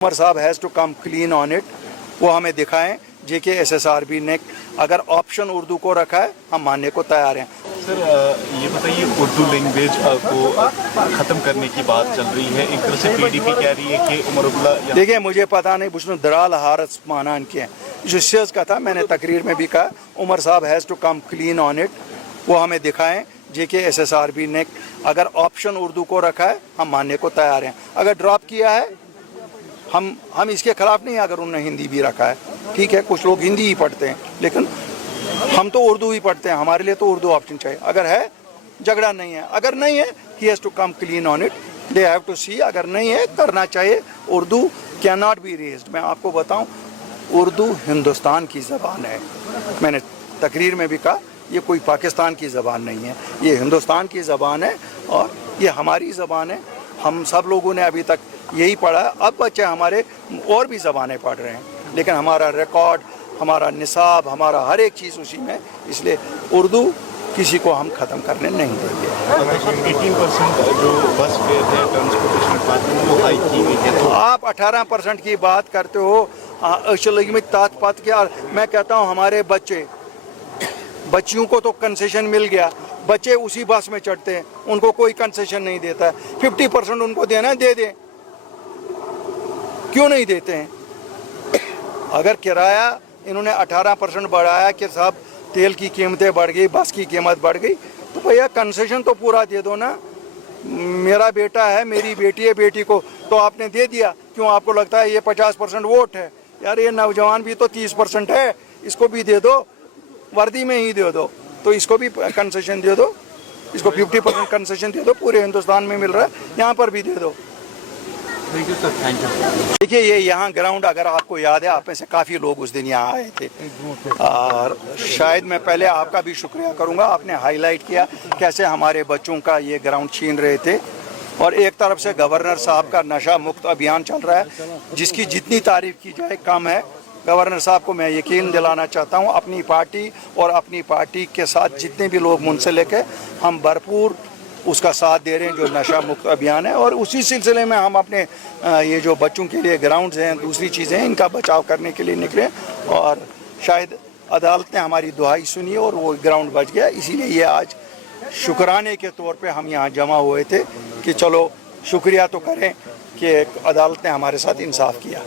Umar sahab has to come clean on it, वो हमें दिखाएं। जेके SSRB ने अगर ऑप्शन उर्दू को रखा है हम मानने को तैयार हैं। सर ये बताइए, उर्दू लैंग्वेज को ख़त्म करने की बात चल रही है, एक तरह से PDP कह रही है कि उमर अब्दुल्ला। देखिए मुझे पता नहीं बुशनु दराल हारत मानान के जो शेयर्स का था, मैंने तकरीर में भी कहा Umar sahab has to come clean on it, वो हमें दिखाएं। जेके SSRB ने अगर ऑप्शन उर्दू को रखा है हम मानने को तैयार हैं। अगर ड्रॉप किया है हम इसके खिलाफ नहीं, अगर उन्होंने हिंदी भी रखा है ठीक है, कुछ लोग हिंदी ही पढ़ते हैं लेकिन हम तो उर्दू ही पढ़ते हैं, हमारे लिए तो उर्दू ऑप्शन चाहिए। अगर है झगड़ा नहीं है, अगर नहीं है he has to come clean on it, they have to see. अगर नहीं है करना चाहिए, Urdu can not be raised. मैं आपको बताऊं उर्दू हिंदुस्तान की ज़बान है, मैंने तकरीर में भी कहा ये कोई पाकिस्तान की ज़बान नहीं है, ये हिंदुस्तान की ज़बान है और ये हमारी ज़बान है। हम सब लोगों ने अभी तक यही पढ़ा है, अब बच्चे हमारे और भी ज़बानें पढ़ रहे हैं लेकिन हमारा रिकॉर्ड, हमारा निसाब, हमारा हर एक चीज़ उसी में, इसलिए उर्दू किसी को हम ख़त्म करने नहीं देंगे। 18% जो बस फेयर है ट्रांसपोर्टेशन वो हाई की गई है, तो आप 18% की बात करते हो। में तात क्या, मैं कहता हूँ हमारे बच्चियों को तो कंसेशन मिल गया, बच्चे उसी बस में चढ़ते हैं, उनको कोई कंसेशन नहीं देता है। 50% उनको देना दे दें, क्यों नहीं देते हैं? अगर किराया इन्होंने 18% बढ़ाया कि साहब तेल की कीमतें बढ़ गई, बस की कीमत बढ़ गई, तो भैया कंसेशन तो पूरा दे दो ना। मेरा बेटा है, मेरी बेटी है, बेटी को तो आपने दे दिया, क्यों आपको लगता है ये 50% वोट है? यार ये नौजवान भी तो 30% है, इसको भी दे दो, वर्दी में ही दे दो, तो इसको भी कंसेशन दे दो, इसको 50% कंसेशन दे दो, पूरे हिंदुस्तान में मिल रहा है, यहाँ पर भी दे दो। Thank you sir, thank you. देखिए ये यहाँ ग्राउंड, अगर आपको याद है, आप में से काफ़ी लोग उस दिन यहाँ आए थे और शायद मैं पहले आपका भी शुक्रिया करूँगा, आपने हाईलाइट किया कैसे हमारे बच्चों का ये ग्राउंड छीन रहे थे। और एक तरफ से गवर्नर साहब का नशा मुक्त अभियान चल रहा है, जिसकी जितनी तारीफ की जाए कम है। गवर्नर साहब को मैं यकीन दिलाना चाहता हूँ, अपनी पार्टी और अपनी पार्टी के साथ जितने भी लोग मुंसलिक हैं, हम भरपूर उसका साथ दे रहे हैं जो नशा मुक्त अभियान है। और उसी सिलसिले में हम अपने ये जो बच्चों के लिए ग्राउंड्स हैं, दूसरी चीज़ें हैं, इनका बचाव करने के लिए निकले और शायद अदालत ने हमारी दुहाई सुनी और वो ग्राउंड बच गया। इसीलिए ये आज शुक्राने के तौर पे हम यहाँ जमा हुए थे कि चलो शुक्रिया तो करें कि अदालत ने हमारे साथ इंसाफ किया।